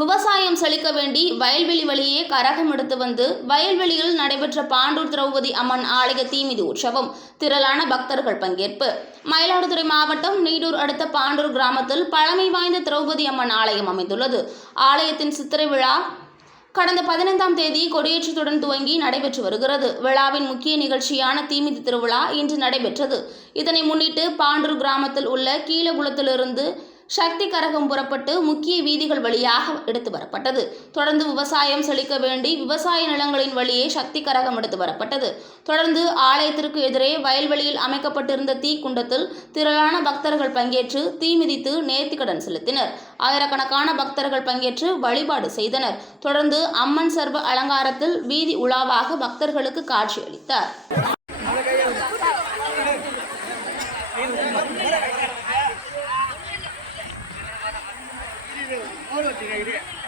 விவசாயம் செழிக்க வேண்டி வயல்வெளி வழியே கரகம் எடுத்து வந்து வயல்வெளியில் நடைபெற்ற பாண்டூர் திரௌபதி அம்மன் ஆலய தீமிதி உற்சவம் திரளான பக்தர்கள் பங்கேற்பு. மயிலாடுதுறை மாவட்டம் நீடூர் அடுத்த பாண்டூர் கிராமத்தில் பழமை வாய்ந்த திரௌபதி அம்மன் ஆலயம் அமைந்துள்ளது. ஆலயத்தின் சித்திரை விழா கடந்த பதினைந்தாம் தேதி கொடியேற்றத்துடன் துவங்கி நடைபெற்று வருகிறது. விழாவின் முக்கிய நிகழ்ச்சியான தீமிதி திருவிழா இன்று நடைபெற்றது. இதனை முன்னிட்டு பாண்டூர் கிராமத்தில் உள்ள கீழகுளத்திலிருந்து சக்தி கரகம் புறப்பட்டு முக்கிய வீதிகள் வழியாக எடுத்து வரப்பட்டது. தொடர்ந்து விவசாயம் செழிக்க வேண்டி விவசாய நிலங்களின் வழியே சக்தி கரகம் எடுத்து வரப்பட்டது. தொடர்ந்து ஆலயத்திற்கு எதிரே வயல்வெளியில் அமைக்கப்பட்டிருந்த தீக்குண்டத்தில் திரளான பக்தர்கள் பங்கேற்று தீ மிதித்து நேர்த்திக்கடன் செலுத்தினர். ஆயிரக்கணக்கான பக்தர்கள் பங்கேற்று வழிபாடு செய்தனர். தொடர்ந்து அம்மன் சர்வ அலங்காரத்தில் வீதி உலாவாக பக்தர்களுக்கு காட்சியளித்தார் Lo juga.